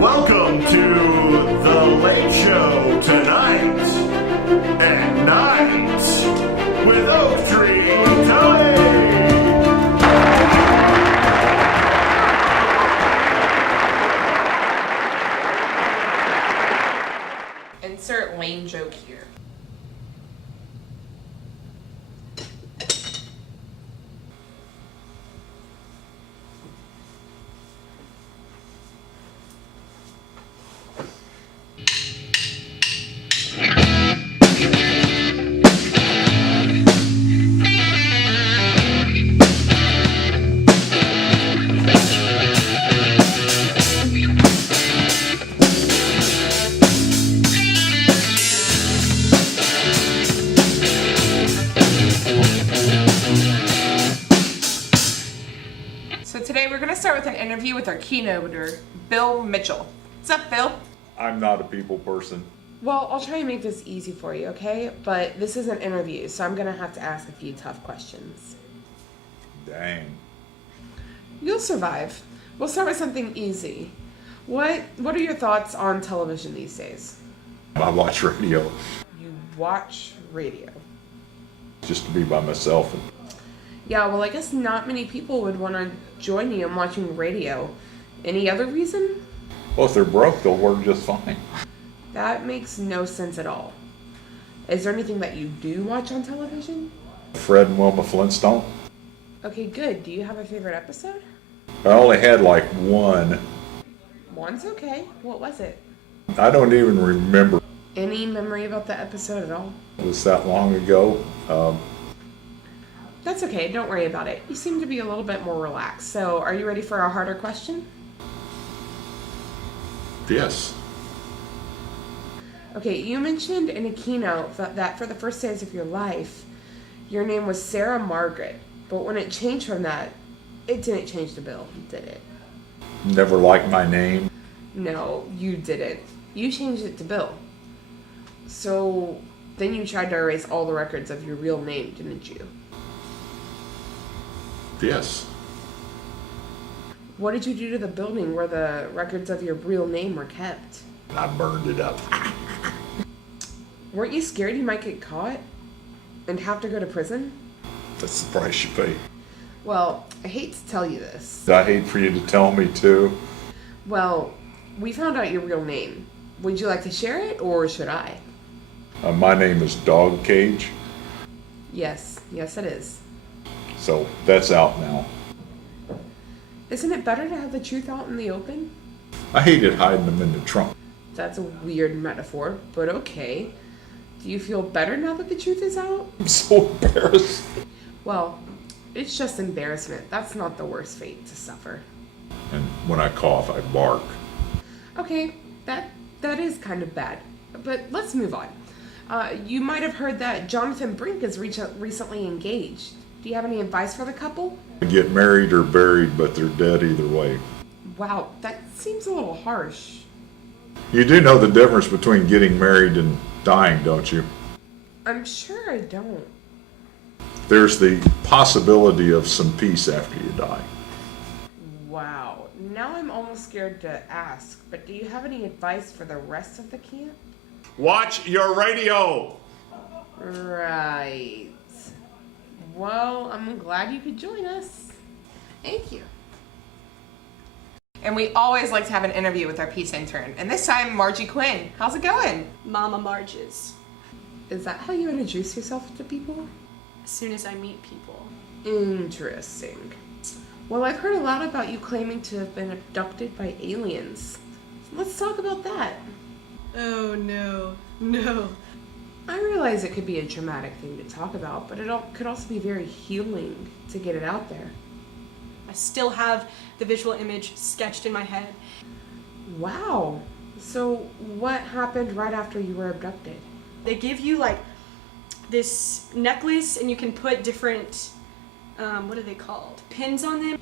Welcome to The Late Show tonight at night with Oak Tree Tony. Insert lame joke here. So today we're going to start with an interview with our keynoter, Bill Mitchell. What's up, Bill? I'm not a people person. Well, I'll try and make this easy for you, okay? But this is an interview, so I'm going to have to ask a few tough questions. Dang. You'll survive. We'll start with something easy. What are your thoughts on television these days? I watch radio You watch radio. just to be by myself. And Yeah, well, I guess not many people would want to join you in watching radio. Any other reason? well, if they're broke, they'll work just fine. That makes no sense at all. Is there anything that you do watch on television? Fred and Wilma Flintstone. Okay, good. Do you have a favorite episode? I only had like one. One's okay. What was it? I don't even remember. Any memory about the episode at all? It was that long ago. That's okay. Don't worry about it. You seem to be a little bit more relaxed. So, are you ready for a harder question? Yes. Okay, you mentioned in a keynote that for the first days of your life, your name was Sarah Margaret. But when it changed from that, it didn't change to Bill, did it? Never liked my name. No, you didn't. You changed it to Bill. So then you tried to erase all the records of your real name, didn't you? Yes. What did you do to the building where the records of your real name were kept? I burned it up. Weren't you scared you might get caught and have to go to prison? That's the price you pay. Well, I hate to tell you this. I hate for you to tell me too. Well, we found out your real name. Would you like to share it, or should I? My name is Dog Cage, Yes, it is. so that's out now. Isn't it better to have the truth out in the open? I hated hiding them in the trunk. That's a weird metaphor, but okay. Do you feel better now that the truth is out? I'm so embarrassed. Well, it's just embarrassment. That's not the worst fate to suffer. And when I cough, I bark. Okay, that is kind of bad. But let's move on. You might have heard that Jonathan Brink is recently engaged. Do you have any advice for the couple? Get married or buried, but they're dead either way. Wow, that seems a little harsh. You do know the difference between getting married and dying, don't you? I'm sure I don't. There's the possibility of some peace after you die. Wow, now I'm almost scared to ask, but do you have any advice for the rest of the camp? Watch your radio. Right. Well, I'm glad you could join us. Thank you. And we always like to have an interview with our Peace Intern. And this time, Margie Quinn. How's it going? Mama Marges. Is that how you introduce yourself to people? As soon as I meet people. Interesting. Well, I've heard a lot about you claiming to have been abducted by aliens. Let's talk about that. Oh no. I realize it could be a traumatic thing to talk about, but could also be very healing to get it out there. I still have the visual image sketched in my head. Wow. So what happened right after you were abducted? They give you like this necklace and you can put different, what are they called? Pins on them.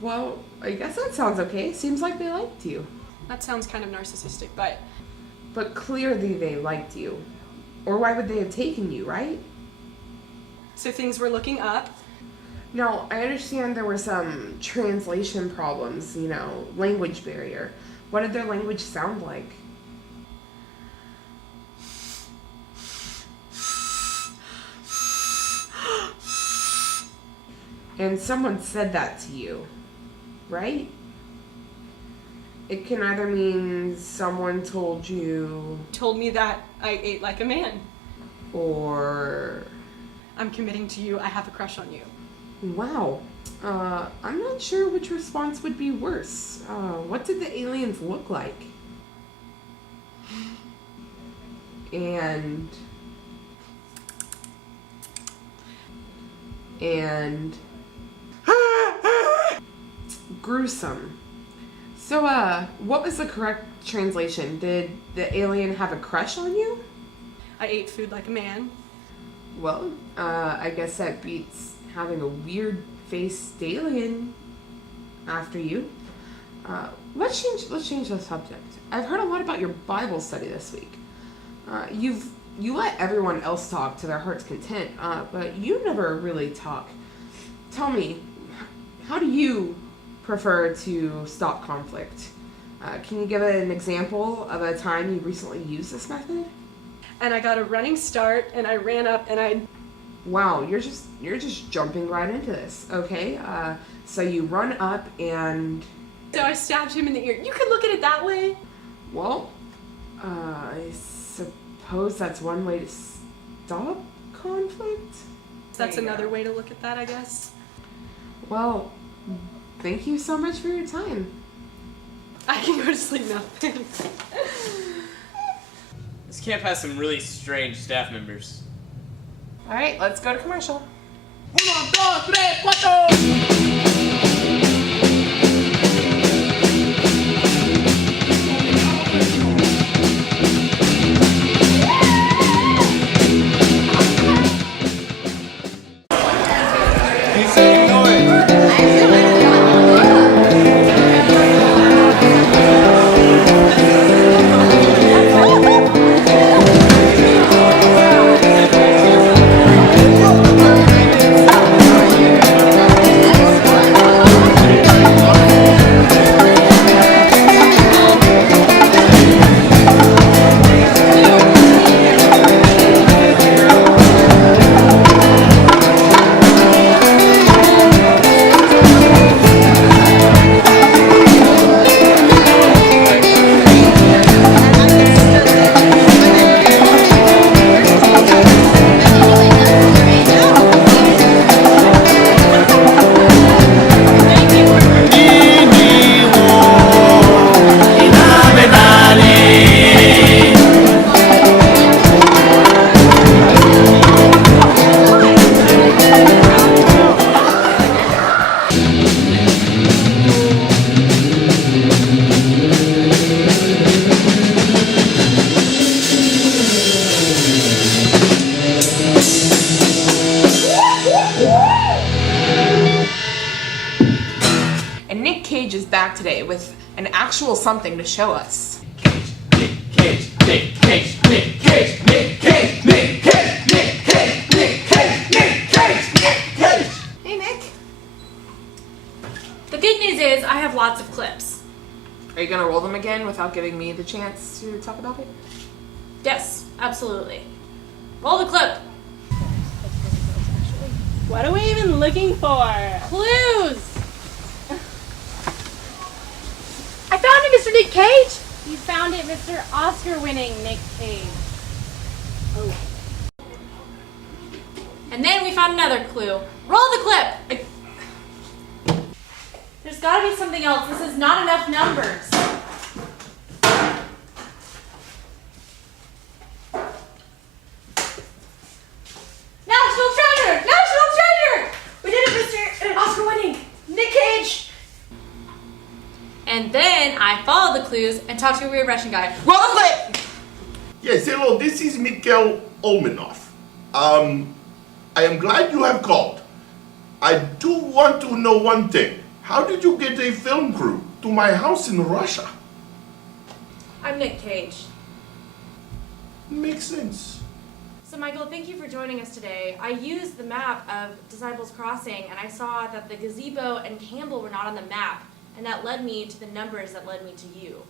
Well, I guess that sounds okay. Seems like they liked you. That sounds kind of narcissistic, but But clearly they liked you. Or why would they have taken you, right? so things were looking up. Now, I understand there were some translation problems, language barrier. What did their language sound like? And someone said that to you, right? It can either mean someone told you, Told me that I ate like a man. or I'm committing to you. I have a crush on you. wow. I'm not sure which response would be worse. What did the aliens look like? And gruesome. So, what was the correct translation? Did the alien have a crush on you? I ate food like a man. Well, I guess that beats having a weird-faced alien after you. Let's change the subject. I've heard a lot about your Bible study this week. You let everyone else talk to their heart's content, but you never really talk. Tell me, how do you prefer to stop conflict? Can you give an example of a time you recently used this method? And I got a running start, and I ran up, and I... Wow, you're just jumping right into this, okay? So you run up and... So I stabbed him in the ear. You could look at it that way. Well, I suppose that's one way to stop conflict? That's There you another go. way to look at that, I guess. Well, thank you so much for your time. I can go to sleep now. This camp has some really strange staff members. All right, let's go to commercial. Uno, dos, tres, cuatro! And Nick Cage is back today with an actual something to show us. Hey, Nick. The good news is I have lots of clips. Are you gonna roll them again without giving me the chance to talk about it? Yes, absolutely. Roll the clip. What are we even looking for? Clues! I found it, Mr. Nick Cage! You found it, Mr. Oscar-winning Nick Cage. Oh. And then we found another clue. Roll the clip! There's gotta be something else. This is not enough numbers. National treasure! National treasure! We did it, Mr. Oscar-winning Nick Cage! And then I followed the clues and talked to a weird Russian guy. Roll the clip! Yes, hello, this is Mikhail Olmanov. I am glad you have called. I do want to know one thing. How did you get a film crew to my house in Russia? I'm Nick Cage. Makes sense. So Michael, thank you for joining us today. I used the map of Disciples Crossing and I saw that the gazebo and Campbell were not on the map, and that led me to the numbers that led me to you.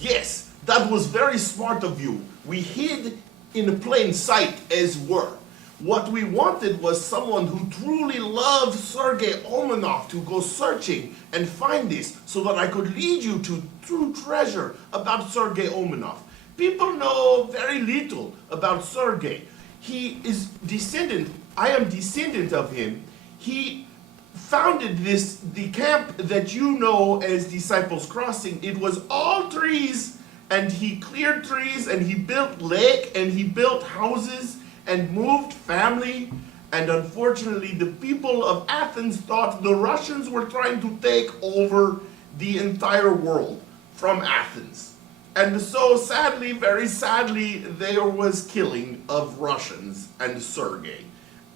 Yes, that was very smart of you. We hid in plain sight as were. What we wanted was someone who truly loved Sergei Omenov to go searching and find this so that I could lead you to true treasure about Sergei Omenov. People know very little about Sergei. He is descendant, I am descendant of him. He founded the camp that you know as Disciples Crossing. It was all trees, and he cleared trees, and he built lake, and he built houses, and moved family. And unfortunately, the people of Athens thought the Russians were trying to take over the entire world from Athens. And so sadly, very sadly, there was killing of Russians and Sergei.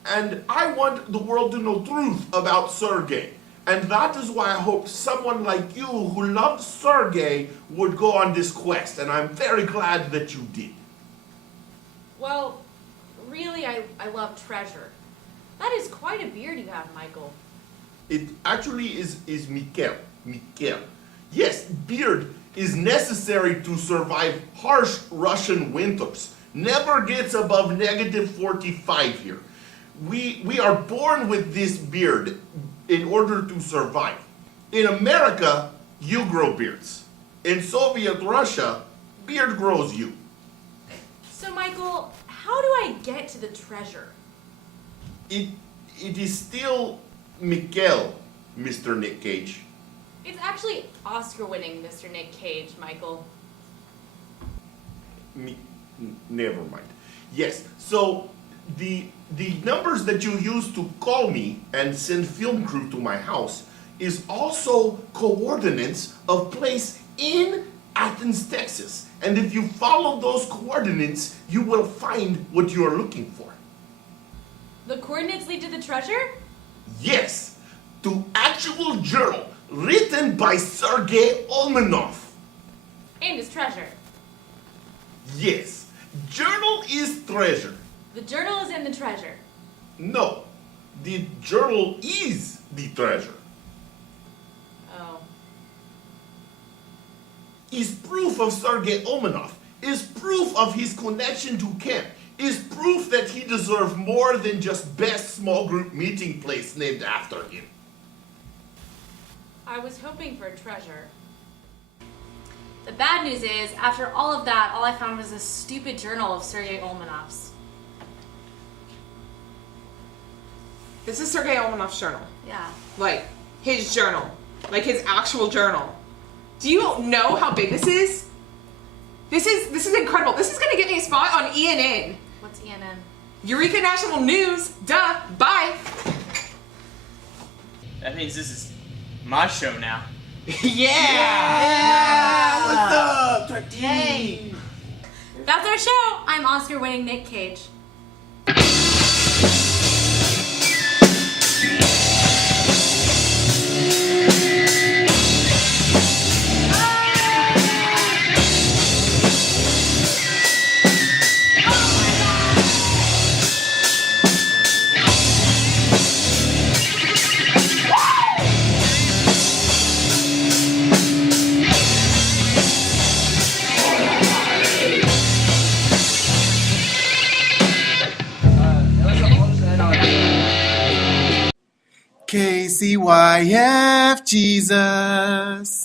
And I want the world to know truth about Sergei. And that is why I hoped someone like you who loved Sergei would go on this quest. And I'm very glad that you did. Well, really, I love treasure. That is quite a beard you have, Michael. It actually is Mikhail. Yes, beard is necessary to survive harsh Russian winters. Never gets above -45 here. We are born with this beard in order to survive. In America, you grow beards. In Soviet Russia, beard grows you. So, Michael, how do I get to the treasure? It is still Mikhail, Mr. Nick Cage. It's actually Oscar-winning Mr. Nick Cage, Michael. Never mind. Yes, so the numbers that you use to call me and send film crew to my house is also coordinates of place in Athens, Texas. And if you follow those coordinates, you will find what you are looking for. The coordinates lead to the treasure? Yes, to actual journal written by Sergei Omenov. And his treasure. Yes, journal is treasure. The journal is in the treasure. No, the journal is the treasure. Oh. Is proof of Sergei Omenov, is proof of his connection to camp, is proof that he deserves more than just best small group meeting place named after him. I was hoping for a treasure. The bad news is, after all of that, all I found was a stupid journal of Sergei Omenov's. This is Sergei Omenov's journal. Yeah. Like, his journal. Like, his actual journal. Do you know how big this is? This is incredible. This is going to get me a spot on ENN. What's ENN? Eureka National News. Duh. Bye. That means this is my show now. Yeah! What's up, 13? That's our show. I'm Oscar-winning Nick Cage. KCYF Jesus.